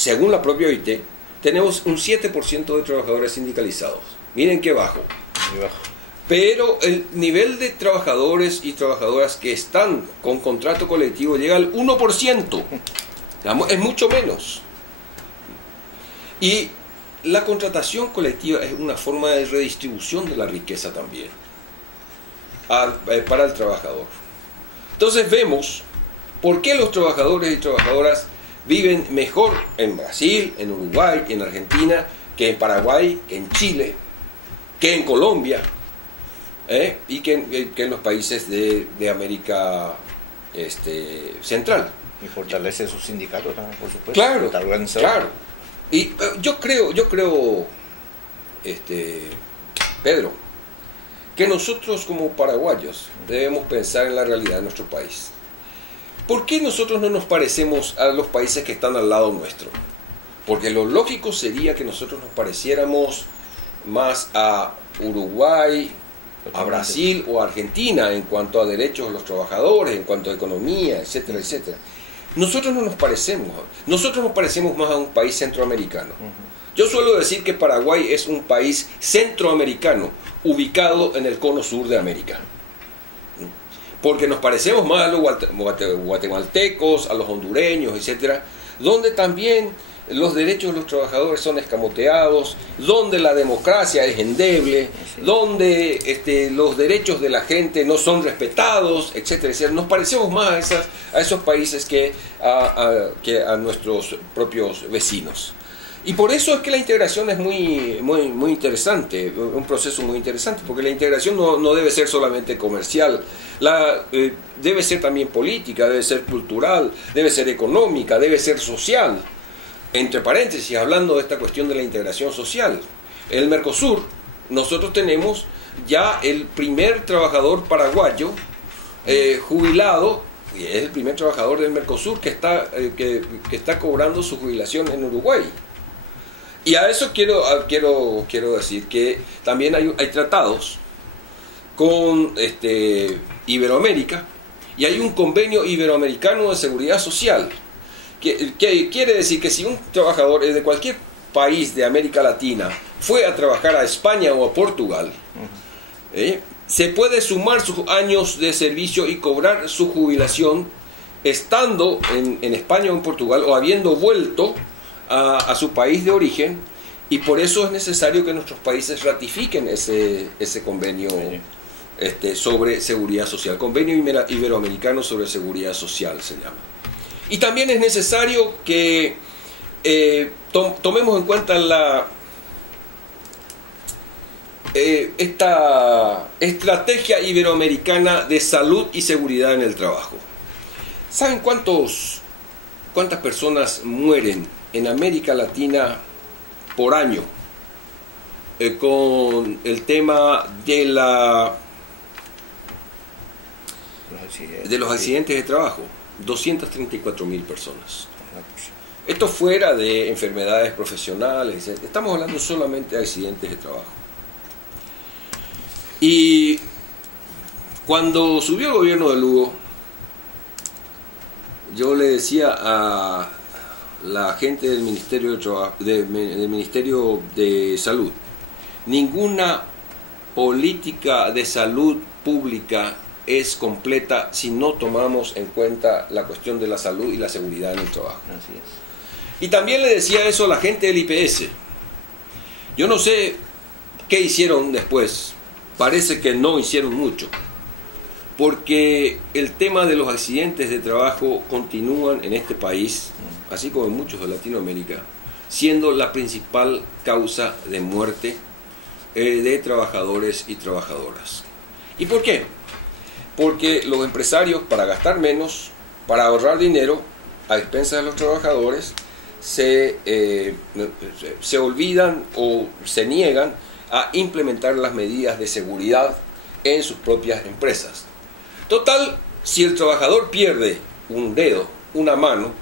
según la propia OIT, tenemos un 7% de trabajadores sindicalizados. Miren qué bajo. Muy bajo. Pero el nivel de trabajadores y trabajadoras que están con contrato colectivo llega al 1%. Es mucho menos. Y la contratación colectiva es una forma de redistribución de la riqueza también para el trabajador. Entonces vemos por qué los trabajadores y trabajadoras viven mejor en Brasil, en Uruguay, en Argentina, que en Paraguay, que en Chile, que en Colombia, y que en los países de América Central. Y fortalece sus sindicatos también, por supuesto. Claro, claro. Y yo creo, Pedro, que nosotros como paraguayos debemos pensar en la realidad de nuestro país. ¿Por qué nosotros no nos parecemos a los países que están al lado nuestro? Porque lo lógico sería que nosotros nos pareciéramos más a Uruguay, a Brasil o a Argentina en cuanto a derechos de los trabajadores, en cuanto a economía, etcétera, etcétera. Nosotros no nos parecemos. Nosotros nos parecemos más a un país centroamericano. Yo suelo decir que Paraguay es un país centroamericano ubicado en el cono sur de América. Porque nos parecemos más a los guatemaltecos, a los hondureños, etcétera, donde también los derechos de los trabajadores son escamoteados, donde la democracia es endeble, donde los derechos de la gente no son respetados, etcétera, etcétera. Nos parecemos más a esos países que a nuestros propios vecinos. Y por eso es que la integración es muy interesante, un proceso muy interesante, porque la integración no debe ser solamente comercial, debe ser también política, debe ser cultural, debe ser económica, debe ser social. Entre paréntesis, hablando de esta cuestión de la integración social, en el Mercosur nosotros tenemos ya el primer trabajador paraguayo jubilado, y es el primer trabajador del Mercosur que está cobrando su jubilación en Uruguay. Y a eso quiero decir que también hay tratados con Iberoamérica, y hay un convenio iberoamericano de seguridad social, que quiere decir que si un trabajador de cualquier país de América Latina fue a trabajar a España o a Portugal, se puede sumar sus años de servicio y cobrar su jubilación estando en España o en Portugal, o habiendo vuelto a su país de origen, y por eso es necesario que nuestros países ratifiquen ese convenio sobre seguridad social, convenio iberoamericano sobre seguridad social se llama. Y también es necesario que tomemos en cuenta esta estrategia iberoamericana de salud y seguridad en el trabajo. ¿Saben cuántas personas mueren en América Latina por año con el tema de los accidentes de trabajo? 234.000 personas. Esto fuera de enfermedades profesionales, estamos hablando solamente de accidentes de trabajo. Y cuando subió el gobierno de Lugo, yo le decía a la gente del Ministerio de Salud, ninguna política de salud pública es completa si no tomamos en cuenta la cuestión de la salud y la seguridad en el trabajo. Así es. Y también le decía eso a la gente del IPS. Yo no sé qué hicieron después, parece que no hicieron mucho, porque el tema de los accidentes de trabajo continúan en este país, así como en muchos de Latinoamérica, siendo la principal causa de muerte de trabajadores y trabajadoras. ¿Y por qué? Porque los empresarios, para gastar menos, para ahorrar dinero a expensas de los trabajadores, se olvidan o se niegan a implementar las medidas de seguridad en sus propias empresas. Total, si el trabajador pierde un dedo, una mano,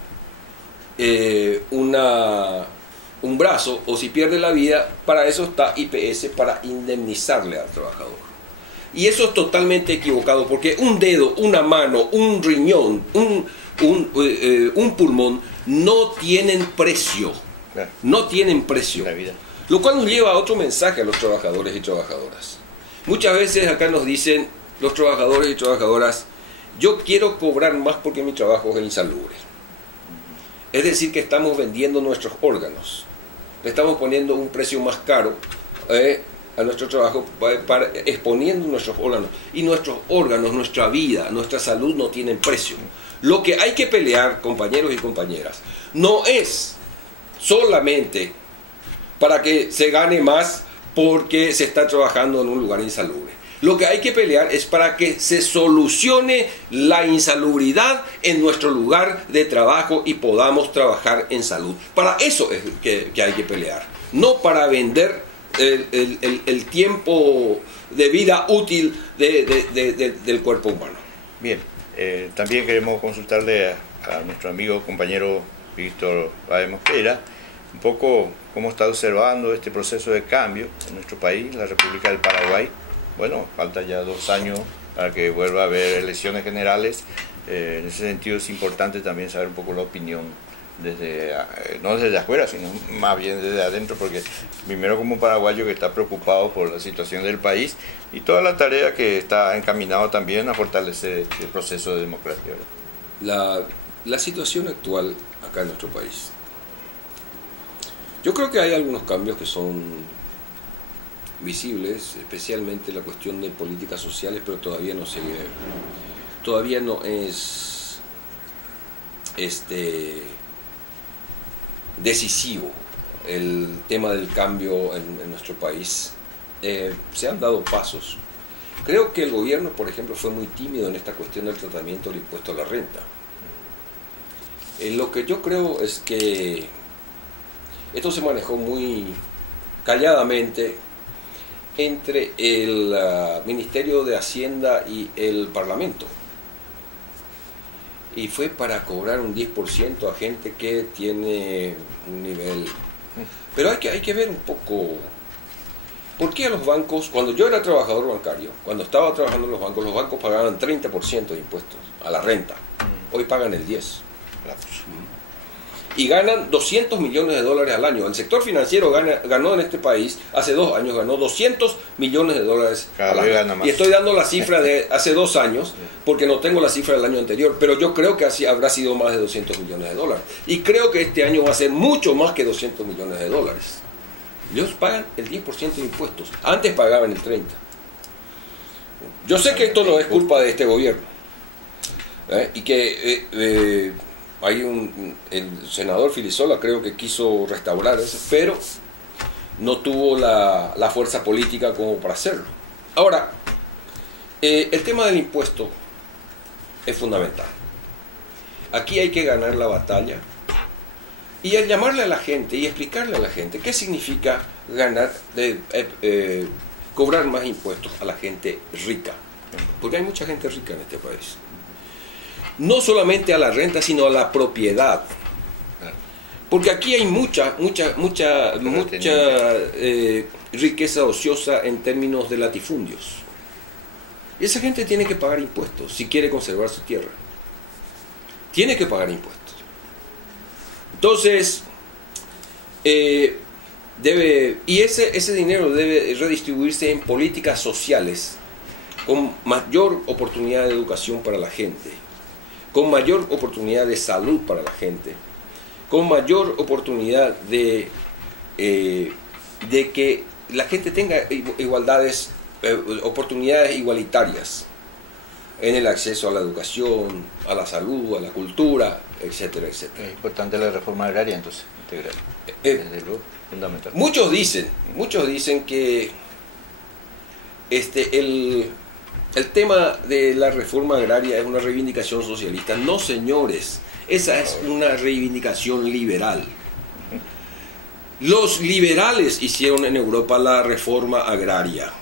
un brazo, o si pierde la vida, para eso está IPS, para indemnizarle al trabajador. Y eso es totalmente equivocado, porque un dedo, una mano, un riñón, un pulmón no tienen precio. Claro. No tienen precio. La vida. Lo cual nos lleva a otro mensaje a los trabajadores y trabajadoras. Muchas veces acá nos dicen los trabajadores y trabajadoras, yo quiero cobrar más porque mi trabajo es insalubre. Es decir, que estamos vendiendo nuestros órganos. Le estamos poniendo un precio más caro a nuestro trabajo, exponiendo nuestros órganos. Y nuestros órganos, nuestra vida, nuestra salud no tienen precio. Lo que hay que pelear, compañeros y compañeras, no es solamente para que se gane más porque se está trabajando en un lugar insalubre. Lo que hay que pelear es para que se solucione la insalubridad en nuestro lugar de trabajo y podamos trabajar en salud. Para eso es que hay que pelear, no para vender el tiempo de vida útil del cuerpo humano. Bien, también queremos consultarle a nuestro amigo, compañero Víctor Báez Mosquera, un poco cómo está observando este proceso de cambio en nuestro país, la República del Paraguay. Bueno, falta ya 2 años para que vuelva a haber elecciones generales. En ese sentido es importante también saber un poco la opinión desde, no desde afuera, sino más bien desde adentro, porque primero como paraguayo que está preocupado por la situación del país y toda la tarea que está encaminado también a fortalecer el proceso de democracia. La situación actual acá en nuestro país. Yo creo que hay algunos cambios que son visibles, especialmente la cuestión de políticas sociales, pero todavía no es decisivo el tema del cambio en nuestro país. Se han dado pasos. Creo que el gobierno, por ejemplo, fue muy tímido en esta cuestión del tratamiento del impuesto a la renta. Lo que yo creo es que esto se manejó muy calladamente entre el Ministerio de Hacienda y el Parlamento. Y fue para cobrar un 10% a gente que tiene un nivel. Pero hay que ver un poco, ¿por qué a los bancos, cuando yo era trabajador bancario, cuando estaba trabajando en los bancos pagaban 30% de impuestos a la renta. Hoy pagan el 10%. Y ganan 200 millones de dólares al año. El sector financiero ganó en este país, hace 2 años, ganó 200 millones de dólares al año. Y estoy dando la cifra de hace 2 años, porque no tengo la cifra del año anterior, pero yo creo que así habrá sido más de 200 millones de dólares. Y creo que este año va a ser mucho más que 200 millones de dólares. Ellos pagan el 10% de impuestos. Antes pagaban el 30%. Yo sé que esto no es culpa de este gobierno. Y que... el senador Filisola creo que quiso restaurar eso, pero no tuvo la fuerza política como para hacerlo. Ahora, el tema del impuesto es fundamental. Aquí hay que ganar la batalla y al llamarle a la gente y explicarle a la gente qué significa cobrar más impuestos a la gente rica, porque hay mucha gente rica en este país. No solamente a la renta, sino a la propiedad. Porque aquí hay mucha riqueza ociosa en términos de latifundios. Y esa gente tiene que pagar impuestos si quiere conservar su tierra. Tiene que pagar impuestos. Entonces, ese dinero debe redistribuirse en políticas sociales con mayor oportunidad de educación para la gente, con mayor oportunidad de salud para la gente, con mayor oportunidad de que la gente tenga oportunidades igualitarias en el acceso a la educación, a la salud, a la cultura, etcétera, etcétera. Es importante la reforma agraria, entonces, integral. Desde luego, fundamental. Muchos dicen que el tema de la reforma agraria es una reivindicación socialista. No, señores, esa es una reivindicación liberal. Los liberales hicieron en Europa la reforma agraria.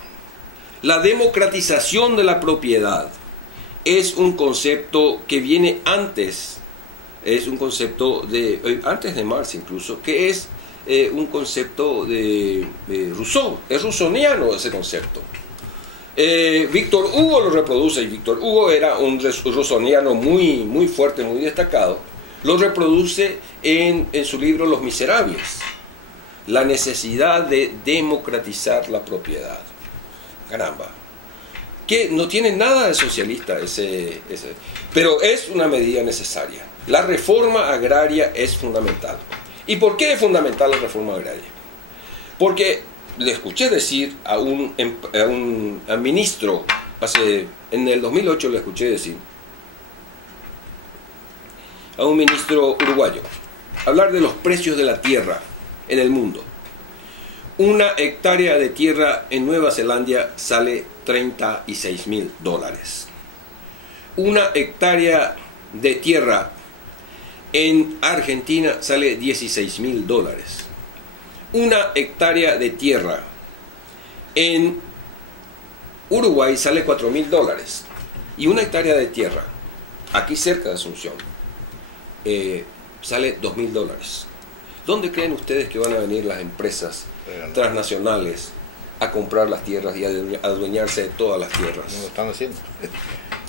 La democratización de la propiedad es un concepto que viene antes, es un concepto antes de Marx incluso, que es un concepto de Rousseau, es rousseauiano ese concepto. Víctor Hugo lo reproduce, y Víctor Hugo era un rousseauiano muy, muy fuerte, muy destacado. Lo reproduce en su libro Los Miserables. La necesidad de democratizar la propiedad. Caramba. Que no tiene nada de socialista pero es una medida necesaria. La reforma agraria es fundamental. ¿Y por qué es fundamental la reforma agraria? Porque le escuché decir a un ministro, en el 2008 le escuché decir, a un ministro uruguayo, hablar de los precios de la tierra en el mundo. Una hectárea de tierra en Nueva Zelanda sale $36.000. Una hectárea de tierra en Argentina sale $16.000. Una hectárea de tierra en Uruguay sale $4.000. Y una hectárea de tierra, aquí cerca de Asunción, sale $2.000. ¿Dónde creen ustedes que van a venir las empresas transnacionales a comprar las tierras y a adueñarse de todas las tierras? Como lo están haciendo.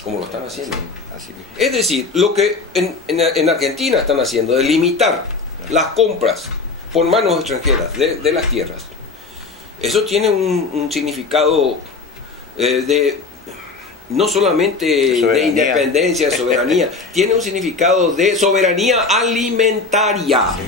Como lo están haciendo. Así mismo. Es decir, lo que en Argentina están haciendo, de limitar las compras por manos extranjeras de las tierras, eso tiene un significado no solamente de independencia, de soberanía, tiene un significado de soberanía alimentaria. Sí.